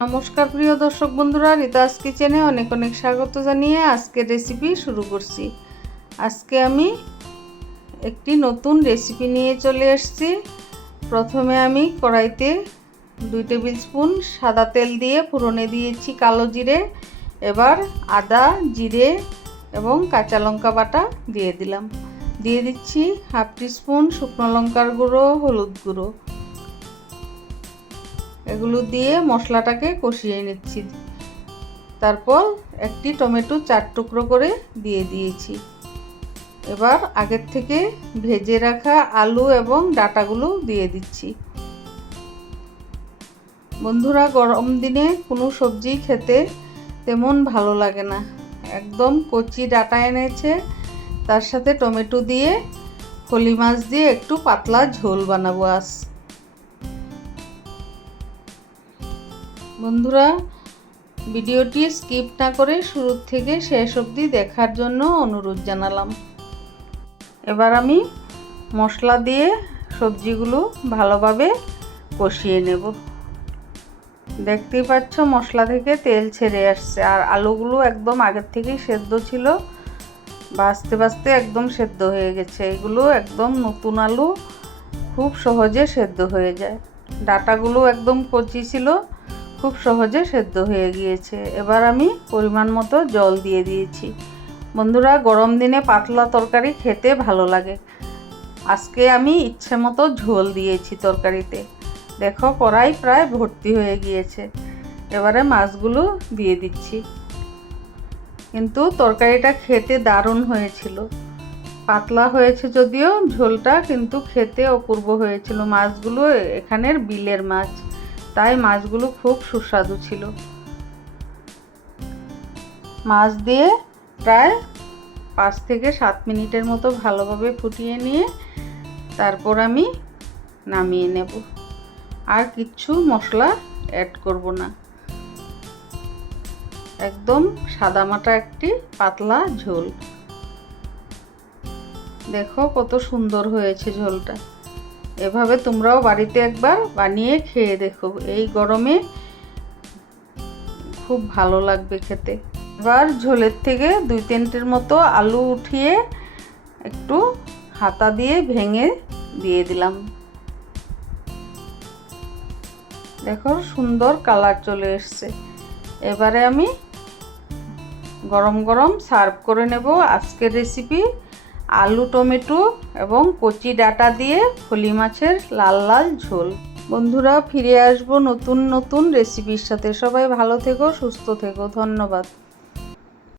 নমস্কার প্রিয় দর্শক বন্ধুরা রিতাস কিচেনে অনেক অনেক স্বাগত জানিয়ে আজকের রেসিপি শুরু করছি। আজকে আমি একটি নতুন রেসিপি নিয়ে চলে এসেছি। প্রথমে আমি কড়াইতে দুই টেবিল স্পুন সাদা তেল দিয়ে ফুরনে দিয়েছি কালো জিরে, এবার আদা, জিরে এবং কাঁচা লঙ্কা বাটা দিয়ে দিলাম। দিয়ে দিচ্ছি হাফ স্পুন শুকনো লঙ্কার গুঁড়ো, হলুদ গুঁড়ো। এগুলো দিয়ে মশলাটাকে কষিয়ে নিচ্ছি। তারপর একটি টমেটো চার টুকরো করে দিয়ে দিয়েছি। এবার আগের থেকে ভেজে রাখা আলু এবং ডাটাগুলো দিয়ে দিচ্ছি। বন্ধুরা, গরম দিনে কোনো সবজি খেতে তেমন ভালো লাগে না। একদম কচি ডাটা এনেছে, তার সাথে টমেটো দিয়ে ফলি মাছ দিয়ে একটু পাতলা ঝোল বানাবো আজ। বন্ধুরা, ভিডিওটি স্কিপ না করে শুরু থেকে শেষ অবধি দেখার জন্য অনুরোধ জানালাম। এবার আমি মশলা দিয়ে সবজিগুলো ভালোভাবে কষিয়ে নেব। দেখতেই পাচ্ছ মশলা থেকে তেল ছেড়ে আসছে, আর আলুগুলো একদম আগের থেকেই সেদ্ধ ছিল বাঁচতে বাঁচতে একদম সেদ্ধ হয়ে গেছে। এগুলো একদম নতুন আলু, খুব সহজে সেদ্ধ হয়ে যায়। ডাটাগুলো একদম কচি ছিল খুব সহজে সেদ্ধ হয়ে গিয়েছে। এবার আমি পরিমাণ মতো জল দিয়ে দিয়েছি। বন্ধুরা, গরম দিনে পাতলা তরকারি খেতে ভালো লাগে। আজকে আমি ইচ্ছে মতো ঝোল দিয়েছি তরকারিতে। দেখো, কড়াই প্রায় ভর্তি হয়ে গিয়েছে। এবারে মাছগুলো দিয়ে দিচ্ছি। কিন্তু তরকারিটা খেতে দারুণ হয়েছিল। পাতলা হয়েছে যদিও, ঝোলটা কিন্তু খেতে অপূর্ব হয়েছিল। মাছগুলো এখানের বিলের মাছ। তাই মাছগুলো খুব সুস্বাদু ছিল। মাছ দিয়ে প্রায় পাঁচ থেকে সাত মিনিটের মতো ভালোভাবে ফুটিয়ে নিয়ে তারপর আমি নামিয়ে নেব। আর কিচ্ছু মশলা অ্যাড করব না। একদম সাদামাটা একটি পাতলা ঝোল। দেখো কত সুন্দর হয়েছে ঝোলটা। এভাবে তোমরাও বাড়িতে একবার বানিয়ে খেয়ে দেখো। এই গরমে খুব ভালো লাগবে খেতে। এবার ঝোলের থেকে দুই তিনটের মতো আলু উঠিয়ে একটু হাতা দিয়ে ভেঙে দিয়ে দিলাম। দেখো সুন্দর কালার চলে এসছে। এবারে আমি গরম গরম সার্ভ করে নেব আজকের রেসিপি। আলু, টমেটো এবং কচি ডাটা দিয়ে ফলি মাছের লাল লাল ঝোল। বন্ধুরা, ফিরে আসব নতুন নতুন রেসিপির সাথে। সবাই ভালো থেকো, সুস্থ থেকো। ধন্যবাদ।